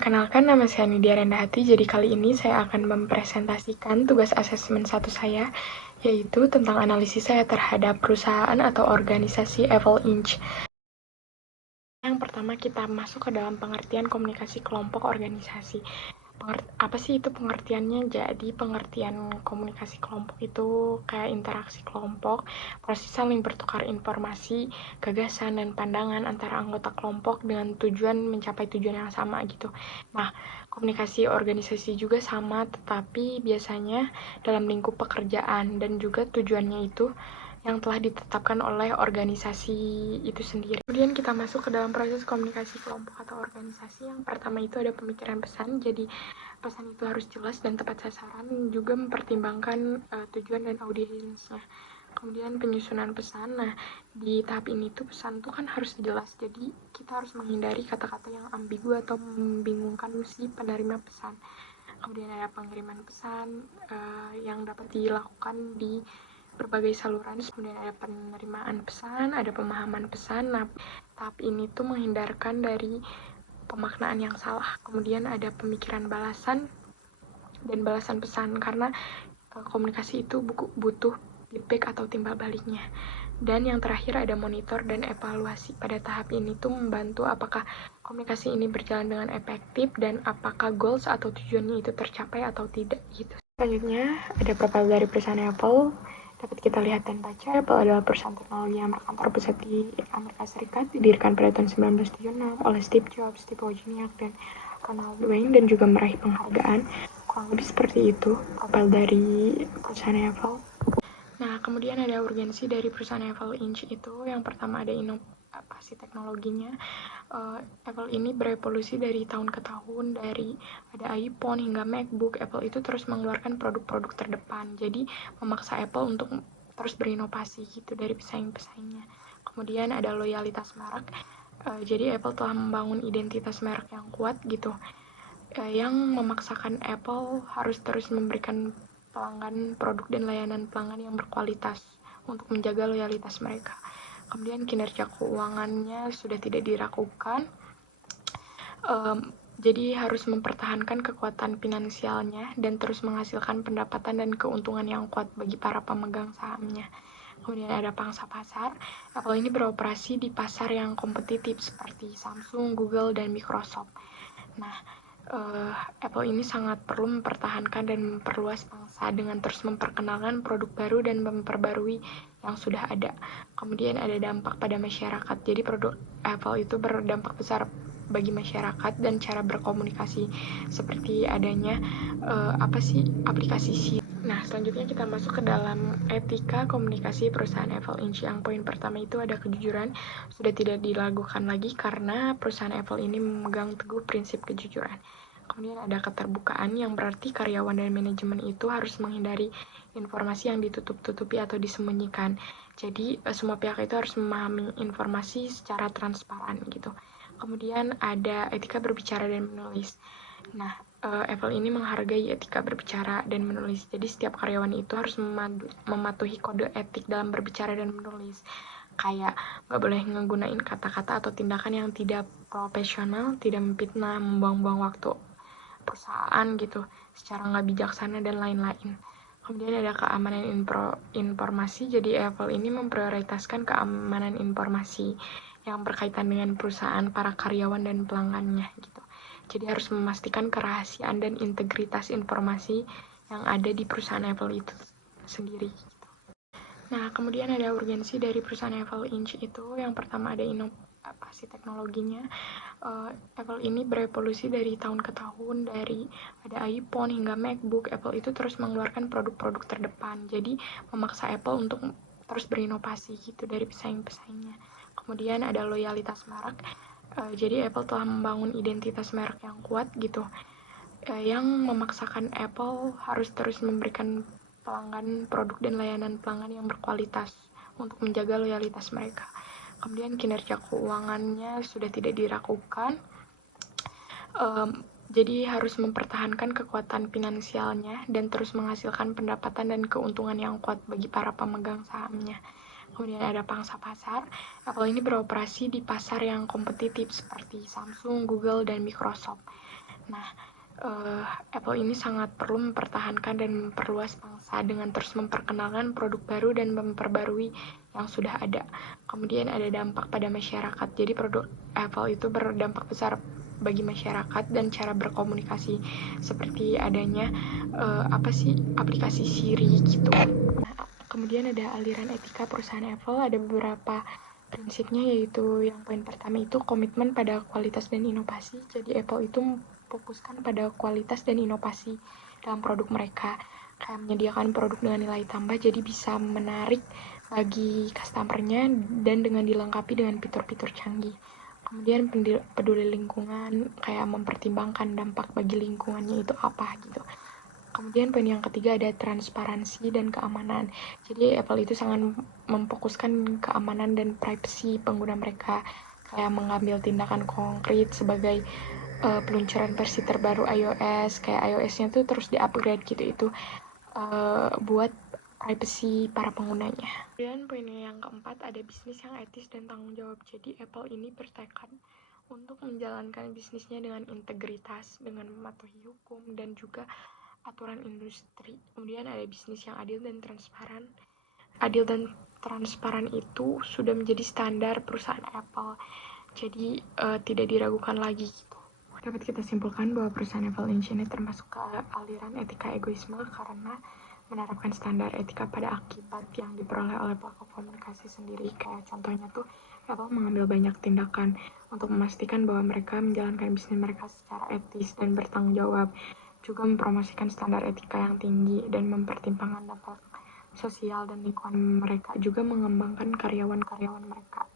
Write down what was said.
Perkenalkan, nama saya Nidia Rendahati. Jadi kali ini saya akan mempresentasikan tugas asesmen 1 saya, yaitu tentang analisis saya terhadap perusahaan atau organisasi Apple Inc. Yang pertama, kita masuk ke dalam pengertian komunikasi kelompok organisasi. Apa sih itu pengertiannya? Jadi pengertian komunikasi kelompok itu kayak interaksi kelompok, proses saling bertukar informasi, gagasan, dan pandangan antara anggota kelompok dengan tujuan mencapai tujuan yang sama gitu. Nah, komunikasi organisasi juga sama, tetapi biasanya dalam lingkup pekerjaan dan juga tujuannya itu yang telah ditetapkan oleh organisasi itu sendiri. Kemudian kita masuk ke dalam proses komunikasi kelompok atau organisasi. Yang pertama itu ada pemikiran pesan, jadi pesan itu harus jelas dan tepat sasaran, juga mempertimbangkan tujuan dan audiensnya. Kemudian penyusunan pesan. Nah, di tahap ini tuh pesan tuh kan harus jelas, jadi kita harus menghindari kata-kata yang ambigu atau membingungkan si penerima pesan. Kemudian ada pengiriman pesan yang dapat dilakukan di berbagai saluran. Kemudian ada penerimaan pesan, ada pemahaman pesan. Nah, tahap ini tuh menghindarkan dari pemaknaan yang salah. Kemudian ada pemikiran balasan dan balasan pesan, karena komunikasi itu butuh feedback atau timbal baliknya. Dan yang terakhir ada monitor dan evaluasi. Pada tahap ini tuh membantu apakah komunikasi ini berjalan dengan efektif dan apakah goals atau tujuannya itu tercapai atau tidak gitu. Selanjutnya ada profil dari perusahaan Apple. Dapat kita lihat dan baca, Apple adalah perusahaan teknologi yang berkantor pusat di Amerika Serikat, didirikan pada tahun 1976 oleh Steve Jobs, Steve Wozniak, dan Ronald Wayne, dan juga meraih penghargaan. Kurang lebih seperti itu profil dari perusahaan Apple. Nah, kemudian ada urgensi dari perusahaan Apple Inc. itu. Yang pertama ada inovasi teknologinya. Apple ini berevolusi dari tahun ke tahun, dari ada iPhone hingga MacBook. Apple itu terus mengeluarkan produk-produk terdepan, jadi memaksa Apple untuk terus berinovasi gitu dari pesaing-pesaingnya. Kemudian ada loyalitas merek. Jadi Apple telah membangun identitas merek yang kuat gitu, yang memaksakan Apple harus terus memberikan pelanggan produk dan layanan pelanggan yang berkualitas untuk menjaga loyalitas mereka. Kemudian kinerja keuangannya sudah tidak diragukan, jadi harus mempertahankan kekuatan finansialnya dan terus menghasilkan pendapatan dan keuntungan yang kuat bagi para pemegang sahamnya. Kemudian ada pangsa pasar. Apple ini beroperasi di pasar yang kompetitif seperti Samsung, Google, dan Microsoft. Nah, Apple ini sangat perlu mempertahankan dan memperluas pangsa dengan terus memperkenalkan produk baru dan memperbarui yang sudah ada. Kemudian ada dampak pada masyarakat. Jadi produk Apple itu berdampak besar bagi masyarakat dan cara berkomunikasi, seperti adanya aplikasi Siri. Nah, selanjutnya kita masuk ke dalam etika komunikasi perusahaan Apple Inc. Yang poin pertama itu ada kejujuran, sudah tidak diragukan lagi karena perusahaan Apple ini memegang teguh prinsip kejujuran. Kemudian ada keterbukaan, yang berarti karyawan dan manajemen itu harus menghindari informasi yang ditutup-tutupi atau disembunyikan. Jadi semua pihak itu harus memahami informasi secara transparan gitu. Kemudian ada etika berbicara dan menulis. Nah, Apple ini menghargai etika berbicara dan menulis. Jadi setiap karyawan itu harus mematuhi kode etik dalam berbicara dan menulis. Kayak nggak boleh menggunakan kata-kata atau tindakan yang tidak profesional, tidak memfitnah, membuang-buang waktu perusahaan gitu secara nggak bijaksana, dan lain-lain. Kemudian ada keamanan informasi. Jadi Apple ini memprioritaskan keamanan informasi yang berkaitan dengan perusahaan, para karyawan, dan pelanggannya gitu. Jadi harus memastikan kerahasiaan dan integritas informasi yang ada di perusahaan Apple itu sendiri gitu. Nah, kemudian ada urgensi dari perusahaan Apple Inc. itu. Yang pertama ada inovasi teknologinya. Apple ini berevolusi dari tahun ke tahun, dari ada iPhone hingga MacBook. Apple itu terus mengeluarkan produk-produk terdepan, jadi memaksa Apple untuk terus berinovasi gitu dari pesaing-pesaingnya. Kemudian ada loyalitas merek. Jadi Apple telah membangun identitas merek yang kuat gitu, yang memaksakan Apple harus terus memberikan pelanggan produk dan layanan pelanggan yang berkualitas untuk menjaga loyalitas mereka. Kemudian kinerja keuangannya sudah tidak diragukan, jadi harus mempertahankan kekuatan finansialnya dan terus menghasilkan pendapatan dan keuntungan yang kuat bagi para pemegang sahamnya. Kemudian ada pangsa pasar. Apple ini beroperasi di pasar yang kompetitif seperti Samsung, Google, dan Microsoft. Nah, Apple ini sangat perlu mempertahankan dan memperluas pangsa dengan terus memperkenalkan produk baru dan memperbarui yang sudah ada. Kemudian ada dampak pada masyarakat. Jadi produk Apple itu berdampak besar bagi masyarakat dan cara berkomunikasi, seperti adanya aplikasi Siri gitu. Nah, kemudian ada aliran etika perusahaan Apple. Ada beberapa prinsipnya, yaitu yang poin pertama itu komitmen pada kualitas dan inovasi. Jadi Apple itu fokuskan pada kualitas dan inovasi dalam produk mereka, kayak menyediakan produk dengan nilai tambah jadi bisa menarik bagi customernya dan dengan dilengkapi dengan fitur-fitur canggih. Kemudian peduli lingkungan, kayak mempertimbangkan dampak bagi lingkungannya itu apa gitu. Kemudian poin yang ketiga ada transparansi dan keamanan. Jadi Apple itu sangat memfokuskan keamanan dan privacy pengguna mereka, kayak mengambil tindakan konkret sebagai peluncuran versi terbaru iOS, kayak iOS-nya tuh terus di-upgrade gitu, itu buat privacy para penggunanya. Dan poin yang keempat ada bisnis yang etis dan tanggung jawab. Jadi Apple ini bertekad untuk menjalankan bisnisnya dengan integritas, dengan mematuhi hukum dan juga aturan industri. Kemudian ada bisnis yang adil dan transparan. Adil dan transparan itu sudah menjadi standar perusahaan Apple. Jadi tidak diragukan lagi gitu. Dapat kita simpulkan bahwa perusahaan Apple Inc. ini termasuk ke aliran etika egoisme karena menerapkan standar etika pada akibat yang diperoleh oleh pelaku komunikasi sendiri. Kayak contohnya tuh Apple mengambil banyak tindakan untuk memastikan bahwa mereka menjalankan bisnis mereka secara etis dan bertanggung jawab, juga mempromosikan standar etika yang tinggi dan mempertimbangkan dampak sosial dan lingkungan mereka, juga mengembangkan karyawan-karyawan mereka